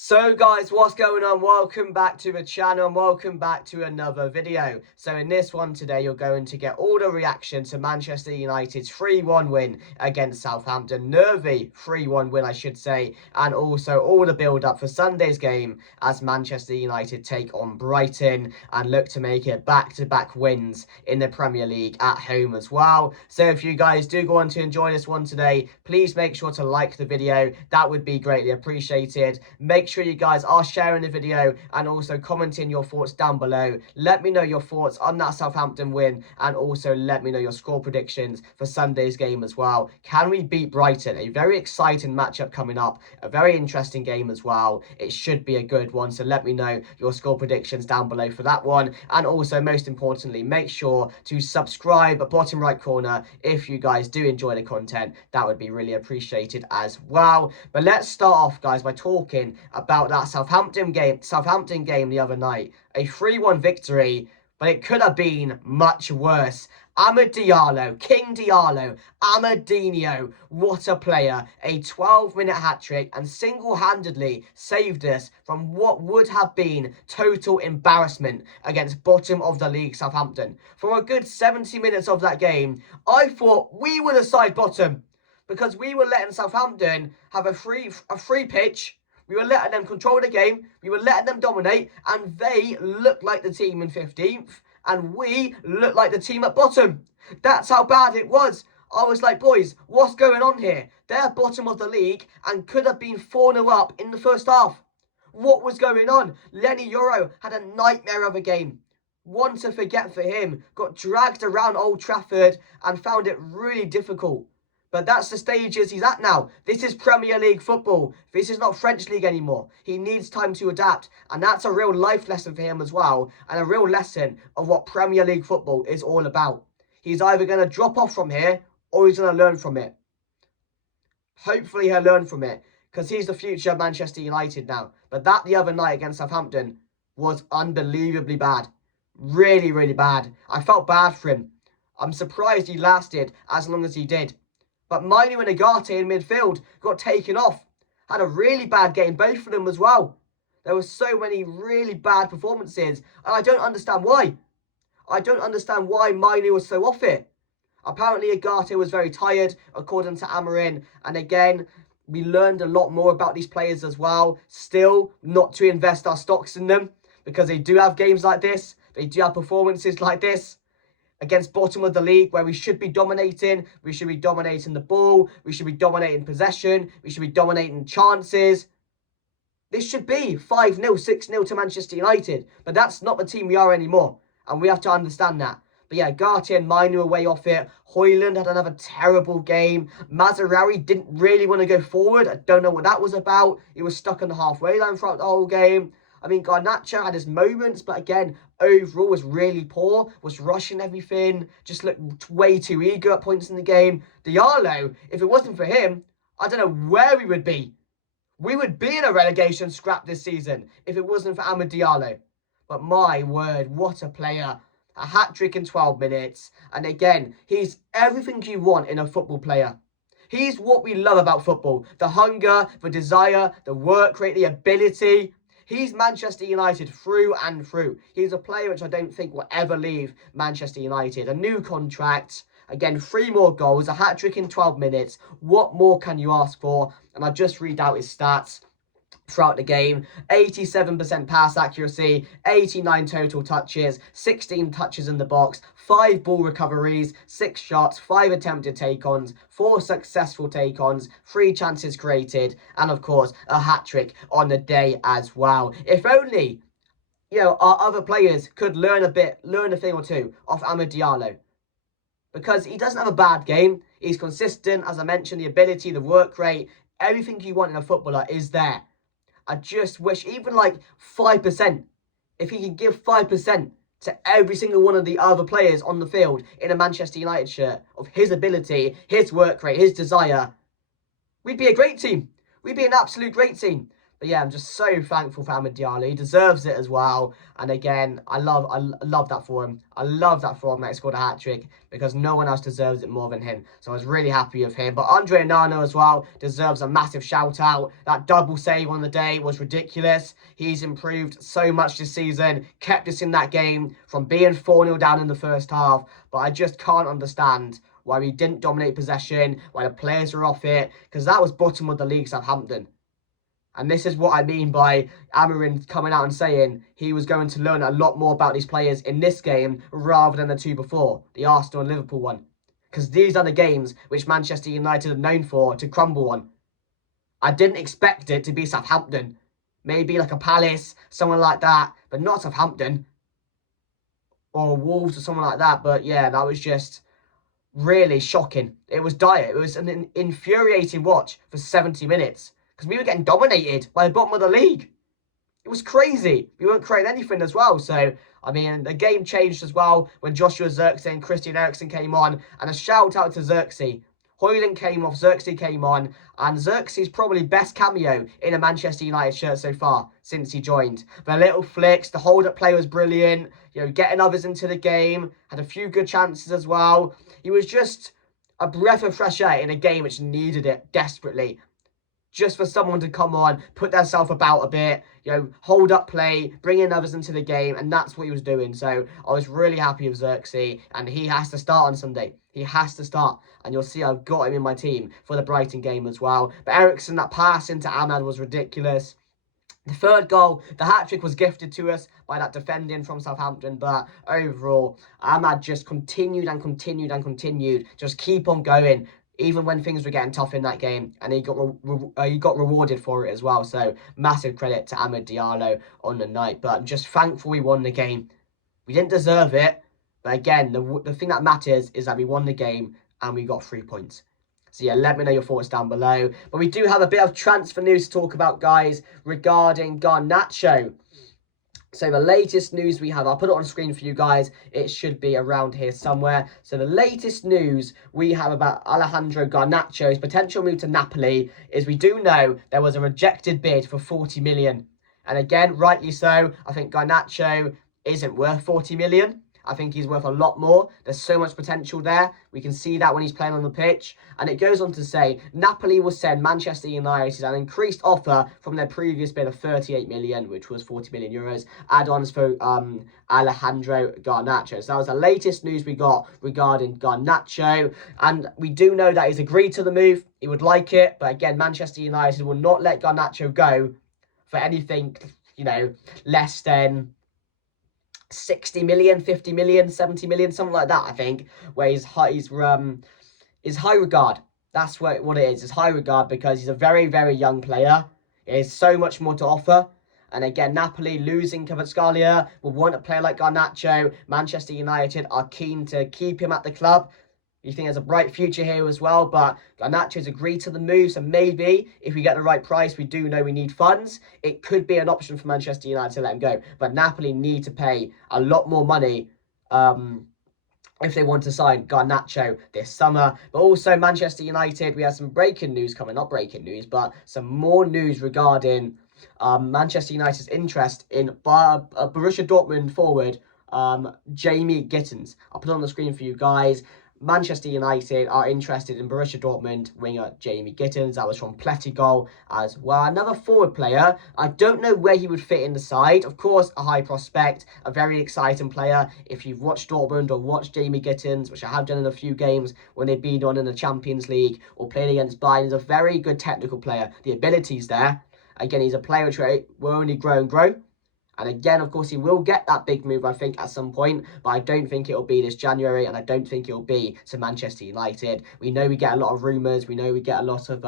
So guys, what's going on? Welcome back to the channel and welcome back to another video. So in this one today, you're going to get all the reaction to Manchester United's 3-1 win against Southampton. Nervy 3-1 win, I should say. And also all the build-up for Sunday's game as Manchester United take on Brighton and look to make it back-to-back wins in the Premier League at home as well. So if you guys do go on to enjoy this one today, please make sure to like the video. That would be greatly appreciated. Make sure you guys are sharing the video and also commenting your thoughts down below. Let me know your thoughts on that Southampton win and also let me know your score predictions for Sunday's game as well. Can we beat Brighton? A very exciting matchup coming up, a very interesting game as well. It should be a good one, so let me know your score predictions down below for that one. And also, most importantly, make sure to subscribe at bottom right corner if you guys do enjoy the content. That would be really appreciated as well. But let's start off, guys, by talking about that Southampton game the other night. A 3-1 victory, but it could have been much worse. AMAD Diallo, King Diallo, Amadinho, what a player. A 12-minute hat-trick and single-handedly saved us from what would have been total embarrassment against bottom of the league Southampton. For a good 70 minutes of that game, I thought we were the side bottom because we were letting Southampton have a free pitch. We were letting them control the game, we were letting them dominate, and they looked like the team in 15th, and we looked like the team at bottom. That's how bad it was. I was like, boys, what's going on here? They're bottom of the league and could have been 4-0 up in the first half. What was going on? Lenny Euro had a nightmare of a game. One to forget for him. Got dragged around Old Trafford and found it really difficult. But that's the stages he's at now. This is Premier League football. This is not French League anymore. He needs time to adapt. And that's a real life lesson for him as well. And a real lesson of what Premier League football is all about. He's either going to drop off from here or he's going to learn from it. Hopefully he'll learn from it. Because he's the future of Manchester United now. But that the other night against Southampton was unbelievably bad. Really, really bad. I felt bad for him. I'm surprised he lasted as long as he did. But Mainoo and Ugarte in midfield got taken off. Had a really bad game, both of them as well. There were so many really bad performances. And I don't understand why. I don't understand why Mainoo was so off it. Apparently Ugarte was very tired, according to AMAD. And again, we learned a lot more about these players as well. Still, not to invest our stocks in them. Because they do have games like this. They do have performances like this. Against bottom of the league where we should be dominating. We should be dominating the ball. We should be dominating possession. We should be dominating chances. This should be 5-0, 6-0 to Manchester United. But that's not the team we are anymore. And we have to understand that. But yeah, Ugarte and Mainoo are way off it. Højlund had another terrible game. Mazraoui didn't really want to go forward. I don't know what that was about. He was stuck on the halfway line throughout the whole game. I mean, Garnacho had his moments, but again, overall was really poor, was rushing everything, just looked way too eager at points in the game. Diallo, if it wasn't for him, I don't know where we would be. We would be in a relegation scrap this season if it wasn't for AMAD Diallo. But my word, what a player. A hat-trick in 12 minutes. And again, he's everything you want in a football player. He's what we love about football. The hunger, the desire, the work rate, the ability. He's Manchester United through and through. He's a player which I don't think will ever leave Manchester United. A new contract. Again, 3 more goals. A hat-trick in 12 minutes. What more can you ask for? And I'll just read out his stats throughout the game. 87% pass accuracy, 89 total touches, 16 touches in the box, 5 ball recoveries, 6 shots, 5 attempted take-ons, 4 successful take-ons, 3 chances created, and of course a hat-trick on the day as well. If only, you know, our other players could learn a thing or two off AMAD Diallo. Because he doesn't have a bad game. He's consistent, as I mentioned, the ability, the work rate, everything you want in a footballer is there. I just wish even like 5%, if he could give 5% to every single one of the other players on the field in a Manchester United shirt of his ability, his work rate, his desire, we'd be a great team. We'd be an absolute great team. But yeah, I'm just so thankful for AMAD Diallo. He deserves it as well. And again, I love that for him. I love that for him that he scored a hat-trick because no one else deserves it more than him. So I was really happy with him. But Andre Onana as well deserves a massive shout out. That double save on the day was ridiculous. He's improved so much this season, kept us in that game from being 4-0 down in the first half. But I just can't understand why we didn't dominate possession, why the players were off it, because that was bottom of the league, Southampton. And this is what I mean by Amarin coming out and saying he was going to learn a lot more about these players in this game rather than the two before, the Arsenal and Liverpool one. Because these are the games which Manchester United are known for to crumble on. I didn't expect it to be Southampton. Maybe like a Palace, someone like that, but not Southampton. Or Wolves or someone like that. But yeah, that was just really shocking. It was dire. It was an infuriating watch for 70 minutes. Because we were getting dominated by the bottom of the league. It was crazy. We weren't creating anything as well. So, I mean, the game changed as well when Joshua Zirkzee and Christian Eriksen came on. And a shout out to Zirkzee. Højlund came off, Zirkzee came on. And Zirkzee's probably best cameo in a Manchester United shirt so far since he joined. The little flicks, the hold-up play was brilliant. You know, getting others into the game. Had a few good chances as well. He was just a breath of fresh air in a game which needed it desperately. Just for someone to come on, put themselves about a bit, you know, hold up play, bring in others into the game, and that's what he was doing. So I was really happy with Zirkzee, and he has to start on Sunday. He has to start, and you'll see I've got him in my team for the Brighton game as well. But Eriksen, that pass into AMAD was ridiculous. The third goal, the hat-trick was gifted to us by that defending from Southampton, but overall, AMAD just continued and continued and continued. Just keep on going, even when things were getting tough in that game, and he got rewarded for it as well. So massive credit to AMAD Diallo on the night. But I'm just thankful we won the game. We didn't deserve it, but again, the thing that matters is that we won the game and we got 3 points. So yeah, let me know your thoughts down below. But we do have a bit of transfer news to talk about, guys, regarding Garnacho. So the latest news we have, I'll put it on screen for you guys. It should be around here somewhere. So the latest news we have about Alejandro Garnacho's potential move to Napoli is we do know there was a rejected bid for 40 million. And again, rightly so. I think Garnacho isn't worth 40 million. I think he's worth a lot more. There's so much potential there. We can see that when he's playing on the pitch. And it goes on to say, Napoli will send Manchester United an increased offer from their previous bid of 38 million, which was 40 million euros, add-ons for Alejandro Garnacho. So that was the latest news we got regarding Garnacho. And we do know that he's agreed to the move. He would like it. But again, Manchester United will not let Garnacho go for anything, you know, less than 60 million, 50 million, 70 million, something like that, I think, where he's high regard. That's what it is. It's high regard because he's a very, very young player. He has so much more to offer. And again, Napoli losing Kvaratskhelia will want a player like Garnacho. Manchester United are keen to keep him at the club. You think there's a bright future here as well, but Garnacho's agreed to the move, so maybe if we get the right price, we do know we need funds, it could be an option for Manchester United to let him go. But Napoli need to pay a lot more money if they want to sign Garnacho this summer. But also Manchester United, we have some breaking news coming, not breaking news, but some more news regarding Manchester United's interest in Borussia Dortmund forward Jamie Gittins. I'll put it on the screen for you guys. Manchester United are interested in Borussia Dortmund winger Jamie Gittins. That was from Plettigol as well. Another forward player. I don't know where he would fit in the side. Of course, a high prospect, a very exciting player. If you've watched Dortmund or watched Jamie Gittins, which I have done in a few games when they've been on in the Champions League or played against Bayern, he's a very good technical player. The ability's there. Again, he's a player which will only grow and grow. And again, of course, he will get that big move, I think, at some point. But I don't think it'll be this January, and I don't think it'll be to Manchester United. We know we get a lot of rumours. We know we get a lot of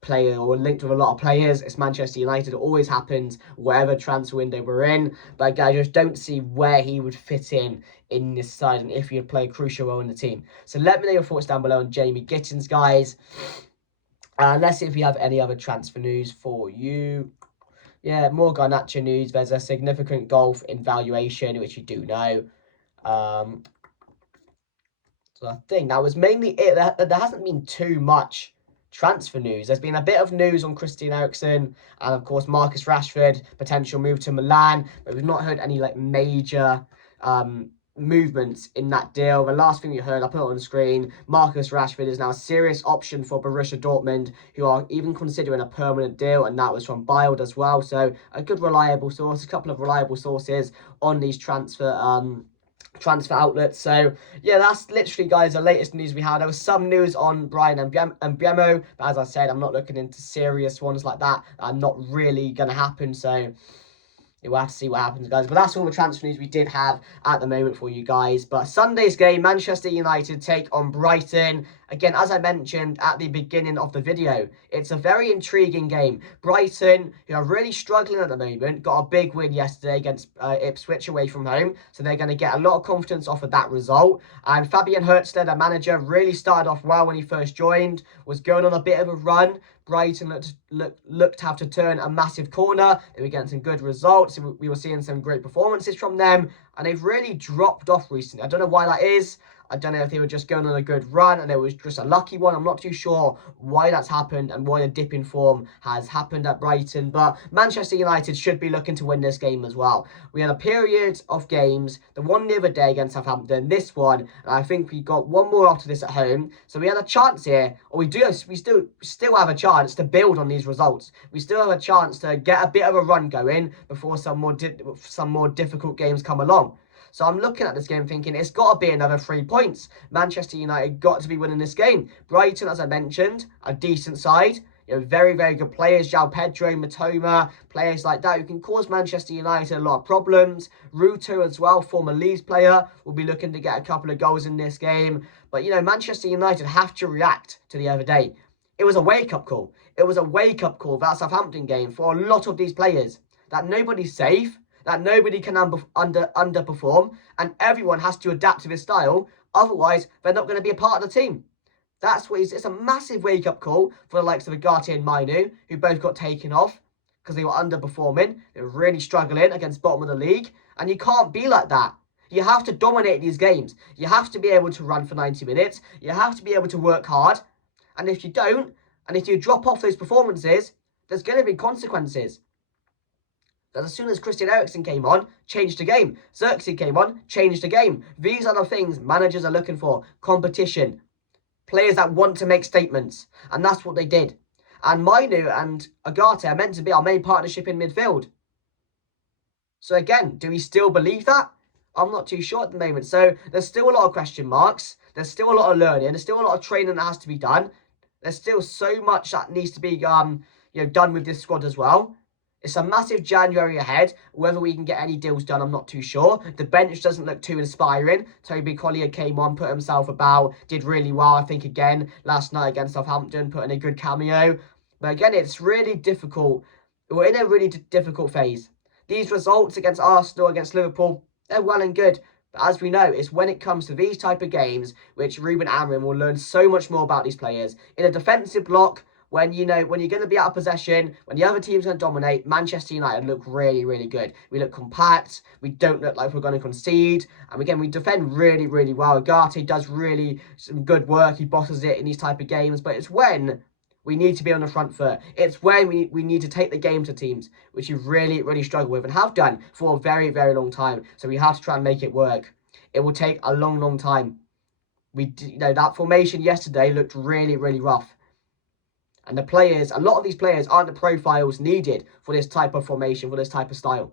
player or linked with a lot of players. It's Manchester United. It always happens, whatever transfer window we're in. But I just don't see where he would fit in this side and if he'd play a crucial role in the team. So let me know your thoughts down below on Jamie Gittins, guys. Let's see if we have any other transfer news for you. Yeah, more Garnacho news. There's a significant golf in valuation, which you do know. So I think that was mainly it. There hasn't been too much transfer news. There's been a bit of news on Christian Eriksen and of course Marcus Rashford, potential move to Milan, but we've not heard any like major movements in that deal. The last thing you heard, I put it on the screen, Marcus Rashford is now a serious option for Borussia Dortmund, who are even considering a permanent deal, and that was from Bild as well. So a good reliable source, a couple of reliable sources on these transfer outlets. So yeah, that's literally, guys, the latest news we had. There was some news on Brighton and Bremo, but as I said, I'm not looking into serious ones like that. I'm not really going to happen. So we'll have to see what happens, guys. But that's all the transfer news we did have at the moment for you guys. But Sunday's game, Manchester United take on Brighton. Again, as I mentioned at the beginning of the video, it's a very intriguing game. Brighton, who are really struggling at the moment, got a big win yesterday against Ipswich away from home. So they're going to get a lot of confidence off of that result. And Fabian Hurtzler, their manager, really started off well when he first joined, was going on a bit of a run. Brighton looked to have to turn a massive corner. They were getting some good results. We were seeing some great performances from them. And they've really dropped off recently. I don't know why that is. I don't know if they were just going on a good run and it was just a lucky one. I'm not too sure why that's happened and why the dip in form has happened at Brighton. But Manchester United should be looking to win this game as well. We had a period of games, the one the other day against Southampton, this one, and I think we got one more after this at home. So we had a chance here, or we still have a chance to build on these results. We still have a chance to get a bit of a run going before some more difficult games come along. So I'm looking at this game thinking it's got to be another 3 points. Manchester United got to be winning this game. Brighton, as I mentioned, a decent side. You know, very, very good players. João Pedro, Matoma, players like that who can cause Manchester United a lot of problems. Ruto as well, former Leeds player, will be looking to get a couple of goals in this game. But, you know, Manchester United have to react to the other day. It was a wake-up call. It was a wake-up call, that Southampton game, for a lot of these players. That nobody's safe, that nobody can underperform, and everyone has to adapt to his style. Otherwise, they're not going to be a part of the team. That's what it's a massive wake-up call for the likes of Agate and Mainu, who both got taken off because they were underperforming. They were really struggling against bottom of the league, and you can't be like that. You have to dominate these games. You have to be able to run for 90 minutes. You have to be able to work hard. And if you don't, and if you drop off those performances, there's going to be consequences. As soon as Christian Eriksen came on, changed the game. Zirkzee came on, changed the game. These are the things managers are looking for. Competition. Players that want to make statements. And that's what they did. And Mainu and Agate are meant to be our main partnership in midfield. So again, do we still believe that? I'm not too sure at the moment. So there's still a lot of question marks. There's still a lot of learning. There's still a lot of training that has to be done. There's still so much that needs to be done with this squad as well. It's a massive January ahead. Whether we can get any deals done, I'm not too sure. The bench doesn't look too inspiring. Toby Collier came on, put himself about, did really well, I think, again, last night against Southampton, put in a good cameo. But again, it's really difficult. We're in a really difficult phase. These results against Arsenal, against Liverpool, they're well and good. But as we know, it's when it comes to these type of games, which Ruben Amorim will learn so much more about these players. In a defensive block, when you're going to be out of possession, when the other team's going to dominate, Manchester United look really, really good. We look compact. We don't look like we're going to concede. And again, we defend really, really well. Agate does really some good work. He bosses it in these type of games. But it's when we need to be on the front foot. It's when we need to take the game to teams, which you really, really struggle with and have done for a very, very long time. So we have to try and make it work. It will take a long, long time. That formation yesterday looked really, really rough. And the players, a lot of these players aren't the profiles needed for this type of formation, for this type of style.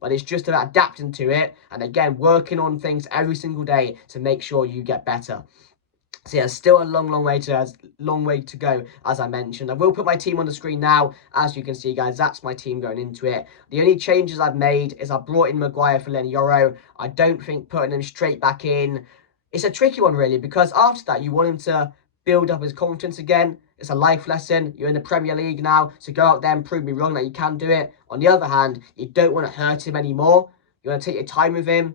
But it's just about adapting to it. And again, working on things every single day to make sure you get better. So yeah, still a long way to go, as I mentioned. I will put my team on the screen now. As you can see, guys, that's my team going into it. The only changes I've made is I brought in Maguire for Lenioro. I don't think putting him straight back in. It's a tricky one, really, because after that, you want him to build up his confidence again. It's a life lesson. You're in the Premier League now, so go out there and prove me wrong that you can do it. On the other hand, you don't want to hurt him anymore. You want to take your time with him,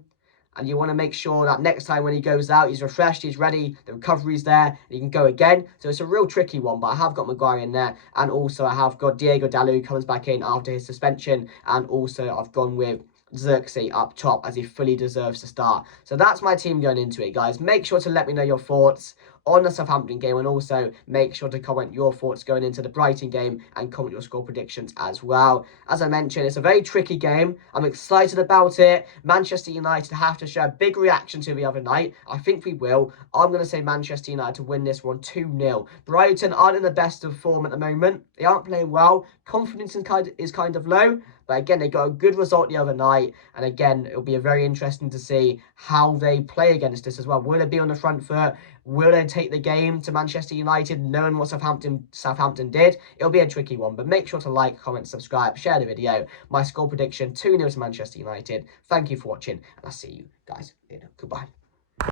and you want to make sure that next time when he goes out, he's refreshed, he's ready, the recovery's there, and he can go again. So it's a real tricky one, but I have got Maguire in there, and also I have got Diego Dalot, who comes back in after his suspension, and also I've gone with Zirkzee up top as he fully deserves to start. So that's my team going into it, guys. Make sure to let me know your thoughts on the Southampton game, and also make sure to comment your thoughts going into the Brighton game and comment your score predictions as well. As I mentioned, it's a very tricky game. I'm excited about it. Manchester United have to show a big reaction to the other night. I think we will. I'm going to say Manchester United to win this one 2-0. Brighton aren't in the best of form at the moment. They aren't playing well. Confidence is kind of low. But again, they got a good result the other night. And again, it'll be very interesting to see how they play against us as well. Will they be on the front foot? Will they take the game to Manchester United, knowing what Southampton did? It'll be a tricky one. But make sure to like, comment, subscribe, share the video. My score prediction, 2-0 to Manchester United. Thank you for watching. And I'll see you guys later. Goodbye.